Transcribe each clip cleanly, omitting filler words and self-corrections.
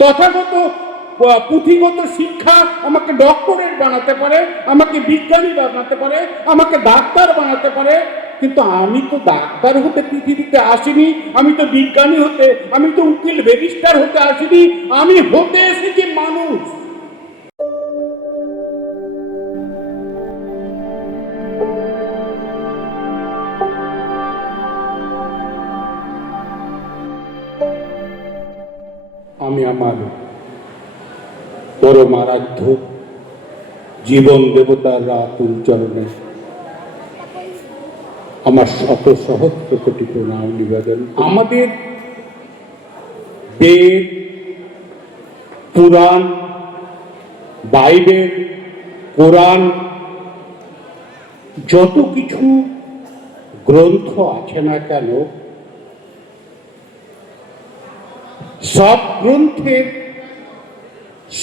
তথাগত পুঁথিগত শিক্ষা আমাকে ডক্টরেট বানাতে পারে, আমাকে বিজ্ঞানী বানাতে পারে, আমাকে ডাক্তার বানাতে পারে, কিন্তু আমি তো ডাক্তার হতে পৃথিবীতে আসিনি, আমি তো বিজ্ঞানী হতে, আমি তো উকিল ব্যারিস্টার হতে আসিনি, আমি হতে এসেছি মানুষ। আমি আমার পরম আরাধ্য জীবন দেবতার আকুল চরণে আমার শত সহস্র কোটি প্রণাম নিবেদন। আমাদের বেদ, পুরাণ, বাইবেল, কোরআন, যত কিছু গ্রন্থ আছে না কেন, সব গ্রন্থের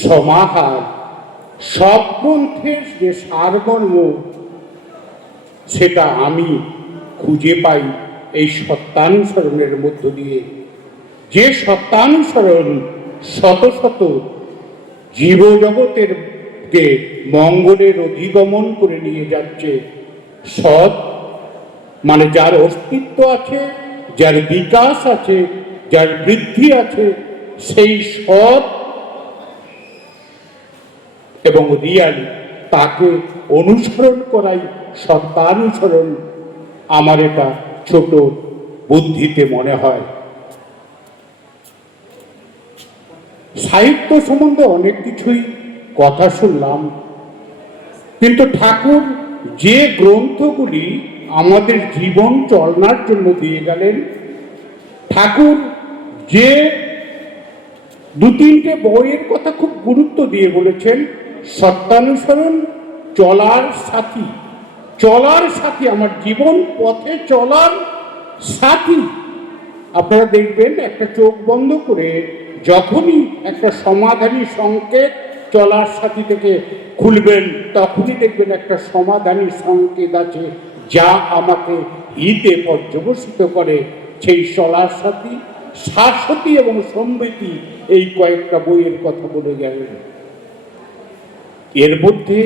সমাহার, সব গ্রন্থের যে সারমর্ম, সেটা আমি খুঁজে পাই এই সত্যানুসরণের মধ্য দিয়ে। যে সত্যানুসরণ শত শত জীবজগতের কে মঙ্গলের অধিগমন করে নিয়ে যাচ্ছে। সৎ মানে যার অস্তিত্ব আছে, যার বিকাশ আছে, যার বৃদ্ধি আছে, সেই সৎ এবং রিয়াল তাকে অনুসরণ করাই সত্যানুসরণ। আমার এটা ছোট বুদ্ধিতে মনে হয়। সাহিত্য সম্বন্ধে অনেক কিছুই কথা শুনলাম, কিন্তু ঠাকুর যে গ্রন্থগুলি আমাদের জীবন চলনার জন্য দিয়ে গেলেন, ঠাকুর যে দু তিনটে বইয়ের কথা খুব গুরুত্ব দিয়ে বলেছেন, সত্যানুসরণ চলার সাথী, চলার সাথী, আমার জীবন পথে চলার সাথী। আপনারা দেখবেন একটা চোখ বন্ধ করে যখনই একটা সমাধানী সংকেত চলার সাথী থেকে খুলবেন, তখনই দেখবেন একটা সমাধানী সংকেত আছে যা আমাকে হিতে পর্যবসিত করে। সেই চলার সাথী, শাশ্বতী এবং সমৃদ্ধি, এই কয়েকটা বইয়ের কথা বলে গেলেন। এর মধ্যে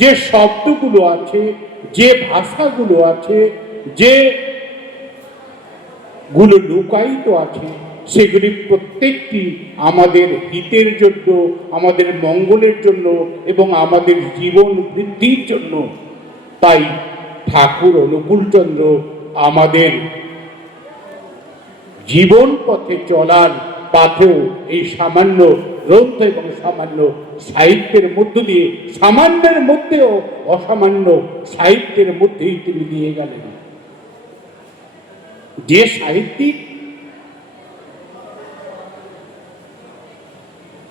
যে শব্দগুলো আছে, যে ভাষাগুলো আছে, যে গুলো লুকায়িত আছে, সেগুলি প্রত্যেকটি আমাদের হিতের জন্য, আমাদের মঙ্গলের জন্য এবং আমাদের জীবন বৃদ্ধির জন্য। তাই ঠাকুর অনুকূলচন্দ্র আমাদের জীবন পথে চলার পাথেও এই সামান্য গ্রন্থ এবং সামান্য সাহিত্যের মধ্য দিয়ে, সামান্যের মধ্যেও অসামান্য সাহিত্যের মধ্যেই তিনি দিয়ে গেলেন। যে সাহিত্যিক,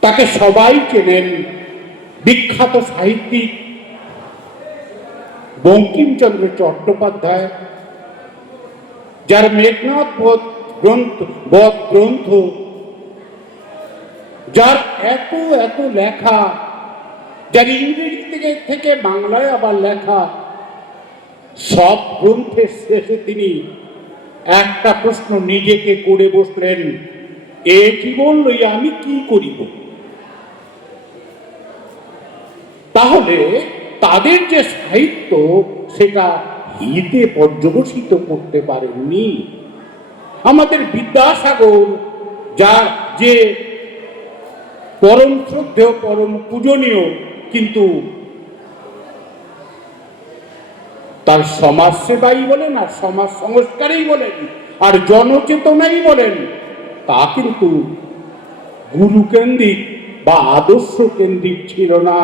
তাকে সবাই চেনেন, বিখ্যাত সাহিত্যিক বঙ্কিমচন্দ্র চট্টোপাধ্যায়, যার মেঘনাদ বধ গ্রন্থ, যার এত এত লেখা, যার ইংরেজি থেকে বাংলায় আবার লেখা, সব গ্রন্থের শেষে তিনি একটা প্রশ্ন নিজেকে করে বসলেন, এ জীবন লইয়া আমি কি করিব? তাহলে তাদের যে সাহিত্য, সেটা হিতে পর্যবসিত করতে পারেননি। আমাদের বিদ্যাসাগর, যার যে পরম শ্রদ্ধেয়, পরম পূজনীয়, কিন্তু তার সমাজ সেবাই বলেন, আর সমাজ সংস্কারেই বলেন, আর জনচেতনাই বলেন, তা কিন্তু গুরুকেন্দ্রিক বা আদর্শ কেন্দ্রিক ছিল না।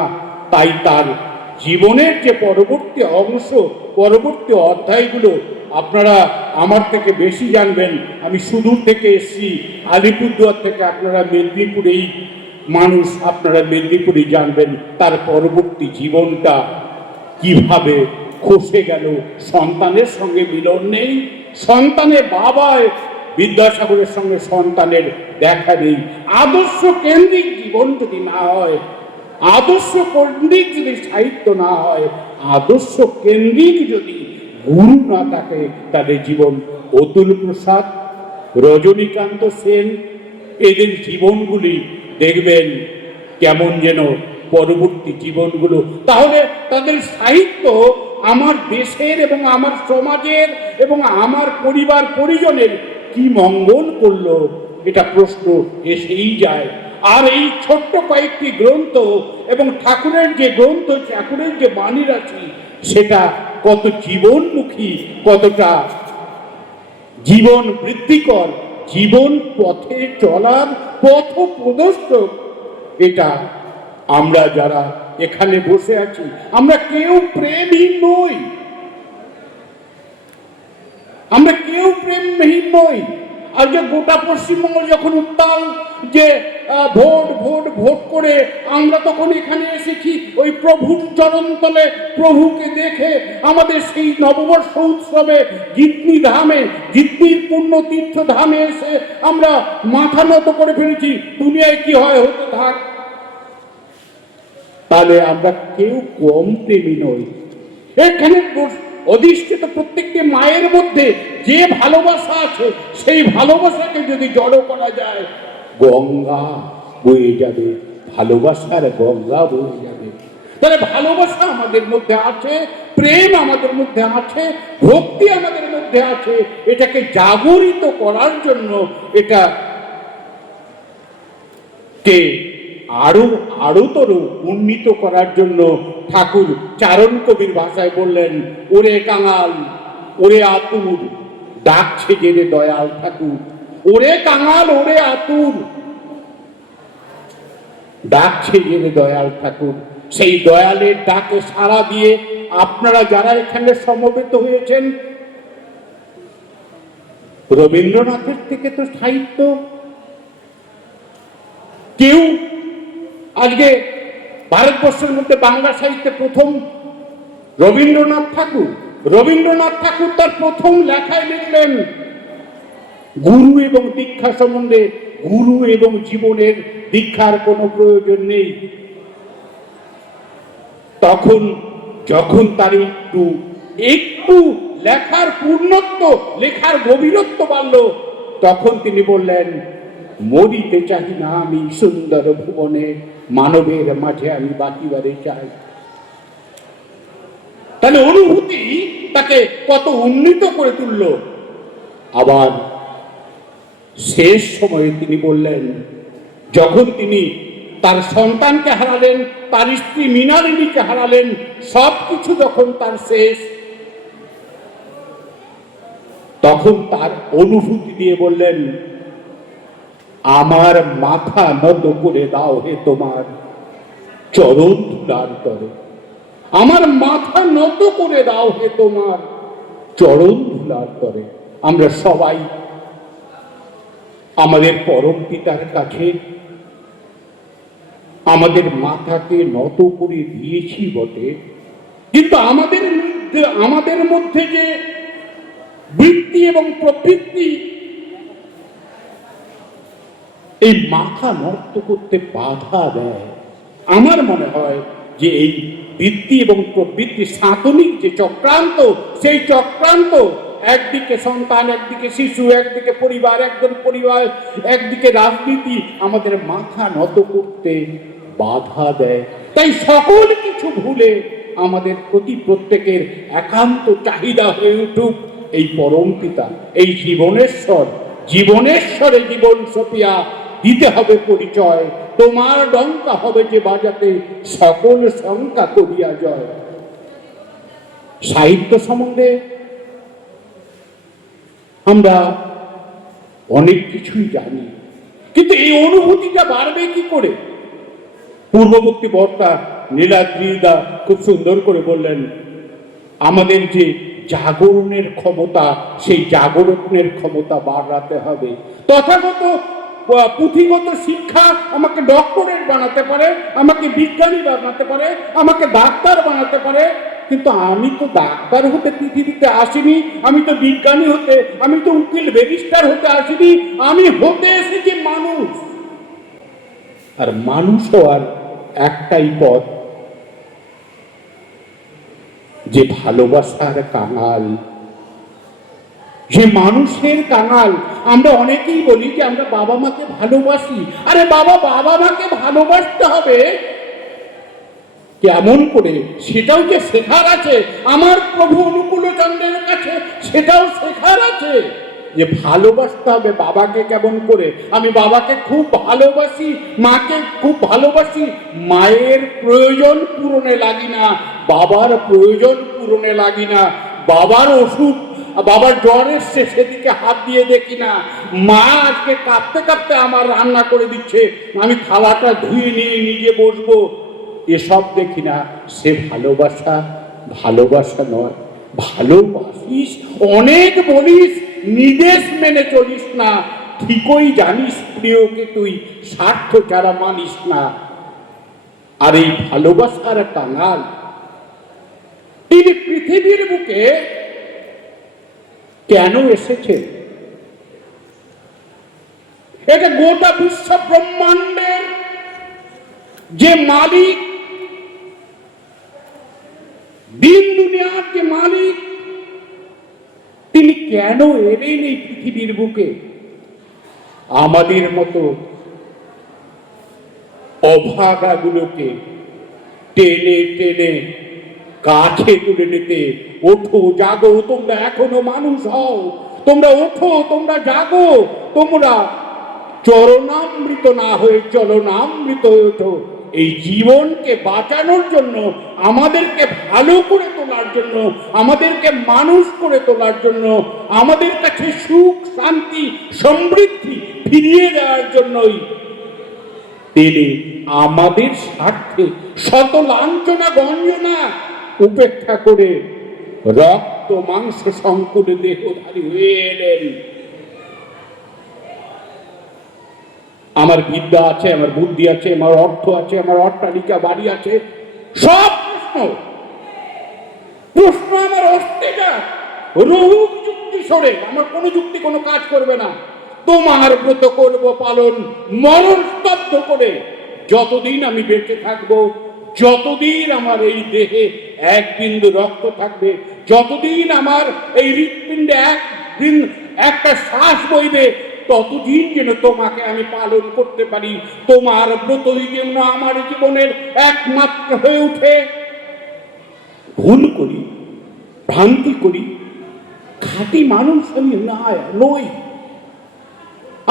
তাই তার জীবনের যে পরবর্তী অংশ, পরবর্তী অধ্যায়গুলো আপনারা আমার থেকে বেশি জানবেন। আমি সুদূর থেকে এসেছি, আলিপুরদুয়ার থেকে, আপনারা মেদিনীপুরেই মানুষ, আপনারা মেদিনীপুরেই জানবেন তার পরবর্তী জীবনটা কিভাবে খসে গেল। সন্তানের সঙ্গে মিলন নেই, সন্তানের বাবায় বিদ্যাসাগরের সঙ্গে সন্তানের দেখা নেই। আদর্শ কেন্দ্রিক জীবন যদি না হয়, আদর্শ কেন্দ্রিক যদি সাহিত্য না হয়, আদর্শ কেন্দ্রিক যদি গুরু না থাকে, তাদের জীবন অতুল প্রসাদ, রজনীকান্ত সেন, এদের জীবনগুলি দেখবেন কেমন যেন পরবর্তী জীবনগুলো, তাহলে তাদের সাহিত্য আমার দেশের এবং আমার সমাজের এবং আমার পরিবার পরিজনের কি মঙ্গল করলো, এটা প্রশ্ন এসেই যায়। আর এই ছোট্ট কয়েকটি গ্রন্থ এবং ঠাকুরের যে গ্রন্থ, ঠাকুরের যে বাণী রাশি, সেটা কত জীবনমুখী, কতটা জীবন বৃদ্ধিকর, জীবন পথে চলার পথ প্রদর্শক। এটা আমরা যারা এখানে বসে আছি, আমরা কেউ প্রেমহীন নই, আমরা কেউ প্রেমহীন নই। আর যে গোটা পশ্চিমবঙ্গ যখন উত্তাল, যে ভোট ভোট ভোট করে আমরা তখন এখানে এসেছি ওই প্রভুর চরণতলে, প্রভুকে দেখে আমাদের সেই নববর্ষ উৎসবে গিতনি ধামে, গিতনির পুণ্য তীর্থ ধামে এসে আমরা মাথা নত করে ফেলেছি, দুনিয়ায় কি হয় হতে থাক। তাহলে আমরা কেউ কম প্রেমী নই। এখানে অধিষ্ঠিত প্রত্যেকটি মায়ের মধ্যে যে ভালোবাসা আছে, সেই ভালোবাসাকে যদি জড়ো করা যায়, গঙ্গা বয়ে যাবে, ভালোবাসার গঙ্গা বয়ে যাবে। তাহলে ভালোবাসা আমাদের মধ্যে আছে, প্রেম আমাদের মধ্যে আছে, ভক্তি আমাদের মধ্যে আছে। এটাকে জাগরিত করার জন্য, এটা কে আরোতর উন্নীত করার জন্য ঠাকুর চারণ কবির ভাষায় বললেন, ওরে কাঙাল, ওরে আতুর, ডাকছে জেনে দয়াল ঠাকুর। ওরে কাঙাল, ওরে আতুর, ডাকছে জেনে দয়াল ঠাকুর। সেই দয়ালের ডাকে সাড়া দিয়ে আপনারা যারা এখানে সমবেত হয়েছেন, রবীন্দ্রনাথের থেকে তো সাহিত্য কেউ, আজকে ভারতবর্ষের মধ্যে বাংলা সাহিত্যে প্রথম রবীন্দ্রনাথ ঠাকুর। রবীন্দ্রনাথ ঠাকুর তার প্রথম লেখায় লিখলেন গুরু এবং দীক্ষা সম্বন্ধে, গুরু এবং জীবনের দীক্ষার কোনো প্রয়োজন নেই। তখন যখন তার একটু একটু লেখার পূর্ণত্ব, লেখার গভীরত্ব বাড়ল, তখন তিনি বললেন, মরিতে চাহি না আমি সুন্দর ভুবনে, মানবের মাঝে আমি বাঁচিবারে চাই। তাহলে অনুভূতি তাকে কত উন্নীত করে তুলল। আবার শেষ সময়ে তিনি বললেন, যখন তিনি তার সন্তানকে হারালেন, তার স্ত্রী মৃণালিনীকে হারালেন, সবকিছু যখন তার শেষ, তখন তার অনুভূতি দিয়ে বললেন, আমার মাথা নত করে দাও হে তোমার চরণ ধুলার তরে। আমার মাথা নত করে দাও হে তোমার চরণ ধুলার তরে। আমরা সবাই আমাদের পরম পিতার কাছে আমাদের মাথাকে নত করে দিয়েছি বটে, কিন্তু আমাদের মধ্যে যে বৃত্তি এবং প্রবৃত্তি এই মাথা নত করতে বাধা দেয়। আমার মনে হয় যে এই বৃত্তি এবং প্রবৃত্তি সাধনিক যে চক্রান্ত, সেই চক্রান্ত, একদিকে সন্তান, একদিকে শিশু, একদিকে পরিবার, একজন পরিবার, একদিকে রাজনীতি, আমাদের মাথা নত করতে বাধা দেয়। তাই সকল কিছু ভুলে আমাদের প্রতি প্রত্যেকের একান্ত চাহিদা হয়ে উঠুক এই পরম পিতা, এই জীবনেশ্বর। জীবনেশ্বরে জীবন সপিয়া দিতে হবে পরিচয়, তোমার ডঙ্কা হবে যে বাজাতে সকল শঙ্কা করিয়া জয়। সাহিত্য সম্বন্ধে আমরা অনেক কিছুই জানি, কিন্তু এই অনুভূতিটা বাড়বে কি করে? পূর্ববর্তী বক্তা নীলাদ্রিদা খুব সুন্দর করে বললেন, আমাদের যে জাগরণের ক্ষমতা, সেই জাগরণের ক্ষমতা বাড়াতে হবে। তথাগত পুঁথিগত শিক্ষা আমাকে ডক্টরেট বানাতে পারে, আমাকে বিজ্ঞানী বানাতে পারে, আমাকে ডাক্তার বানাতে পারে, কিন্তু আমি তো ডাক্তার হতে পৃথিবীতে আসিনি, আমি তো বিজ্ঞানী হতে, আমি তো উকিল ব্যারিস্টার হতে আসিনি, আমি হতে এসেছি মানুষ। আর মানুষ হওয়ার একটাই পথ, যে ভালোবাসার কাঙাল, যে মানুষের কাঙাল। আমরা অনেকেই বলি যে আমরা বাবা মাকে ভালোবাসি। আরে বাবা, বাবা মাকে ভালোবাসতে হবে কেমন করে সেটাও যে শেখার আছে। আমার প্রভু অনুকূলচন্দ্রের কাছে সেটাও শেখার আছে যে ভালোবাসতে হবে বাবাকে কেমন করে। আমি বাবাকে খুব ভালোবাসি, মাকে খুব ভালোবাসি, মায়ের প্রয়োজন পূরণে লাগি না, বাবার প্রয়োজন পূরণে লাগি না। বাবার ওষুধ, বাবার জ্বর এসছে সেদিকে হাত দিয়ে দেখি না। মা আজকে কাঁপতে কাঁপতে আমার রান্না করে দিচ্ছে, আমি থালাটা ধুয়ে নিয়ে নিজে বসবো, এসব দেখি না। সে ভালোবাসা, ভালোবাসা নয়। ভালোবাসিস, অনেক বলিস, নির্দেশ মেনে চলিস না, ঠিকই জানিস প্রিয়কে তুই স্বার্থ ছাড়া মানিস না। আর এই ভালোবাসার কাঙাল তিনি পৃথিবীর বুকে কেন এসেছেন? এটা গোটা বিশ্ব ব্রহ্মাণ্ডের যে মালিক, দিন দুনিয়ার যে মালিক, তিনি কেন এলেন এই পৃথিবীর বুকে? আমাদের মতো অভাগাগুলোকে টেনে টেনে কাছে তুলে নিতে। ওঠো, জাগো, তোমরা এখনো মানুষ হও, তোমরা ওঠো, তোমরা জাগো, তোমরা চরণামৃত না হয়ে চলনামৃত ওঠো। এই জীবনকে বাঁচানোর জন্য, আমাদেরকে ভালো করে তোলার জন্য, আমাদেরকে মানুষ করে তোলার জন্য, আমাদের কাছে সুখ, শান্তি, সমৃদ্ধি ফিরিয়ে দেওয়ার জন্যই তিনি আমাদের স্বার্থে শত লাঞ্ছনা গঞ্জনা উপেক্ষা করে রক্ত মাংস সংকুলে দেহধারী হয়ে এলেন। আমার বিদ্যা আছে, আমার বুদ্ধি আছে, আমার অর্থ আছে, আমার অট্টালিকা বাড়ি আছে, সব প্রশ্ন আমার অস্তিকা রহুক যুক্তি সরে, আমার কোনো যুক্তি কোনো কাজ করবে না। তোমার ব্রত করব পালন মরণ স্তব্ধ করে। যতদিন আমি বেঁচে থাকবো, যতদিন আমার এই দেহে এক বিন্দু রক্ত থাকবে, যতদিন আমার এই হৃৎপিণ্ডে একদিন একটা শ্বাস বইবে, ততদিন যেন তোমাকে আমি পালন করতে পারি। তোমার ব্রতই যেন আমার জীবনের একমাত্র হয়ে উঠে। ভুল করি, ভ্রান্তি করি, খাঁটি মানুষ আমি নই।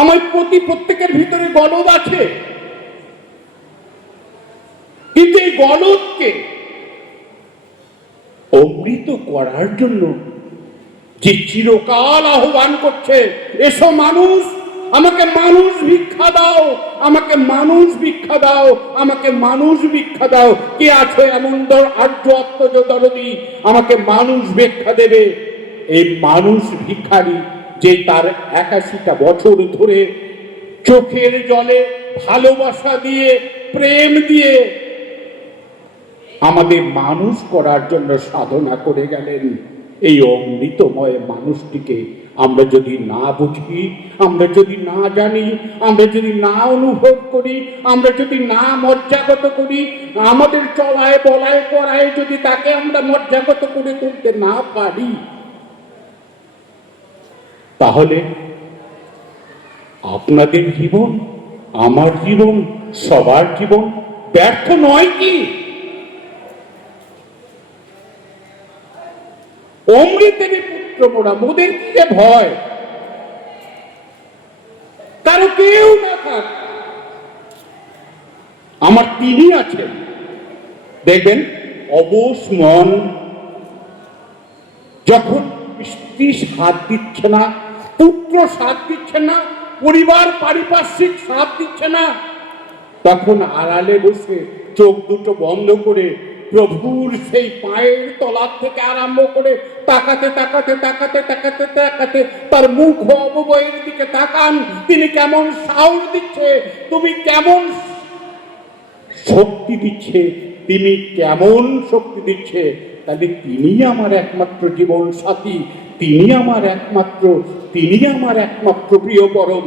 আমার প্রত্যেকের ভিতরে গলদ আছে, কিন্তু এই গলদকে অমৃত করার জন্য যে চিরকাল আহ্বান করছে, এসো মানুষ, আমাকে মানুষ ভিক্ষা দাও, আমাকে মানুষ ভিক্ষা দাও, আমাকে মানুষ ভিক্ষা দাও। কে আছে এমন আর্য আত্মজ দরদি আমাকে মানুষ ভিক্ষা দেবে? এই মানুষ ভিক্ষারি যে তার ৮১টা বছর ধরে চোখের জলে ভালোবাসা দিয়ে, প্রেম দিয়ে আমাদের মানুষ করার জন্য সাধনা করে গেলেন। এই অমৃতময় মানুষটিকে আমরা যদি না বুঝি, আমরা যদি না জানি, আমরা যদি না অনুভব করি, আমরা যদি না মজ্জাগত করি, আমাদের চলায় বলায় করায় যদি তাকে আমরা মজ্জাগত করে তুলতে না পারি, তাহলে আপনাদের জীবন, আমার জীবন, সবার জীবন ব্যর্থ নয় কি? অমৃতেরই পুত্র মোরা, মোদের কি যে ভয়? কারো কেউ না থাক, আমার তিনি আছেন। দেখবেন অবশ মন যখন স্ত্রী সাথ দিচ্ছে না, পুত্র সাথ দিচ্ছে না, পরিবার পারিপার্শ্বিক সাথ দিচ্ছে না, তখন আড়ালে বসে চোখ দুটো বন্ধ করে প্রভুর সেই পায়ের তলার থেকে আরম্ভ করে তাকাতে তাকাতে তাকাতে তাকাতে তাকাতে তার মুখ অবয়বের দিকে তাকান। তিনি কেমন সাহস দিচ্ছে, তুমি কেমন শক্তি দিচ্ছে, তিনি কেমন শক্তি দিচ্ছে। তাহলে তিনি আমার একমাত্র জীবন সাথী, তিনি আমার একমাত্র প্রিয় পরম।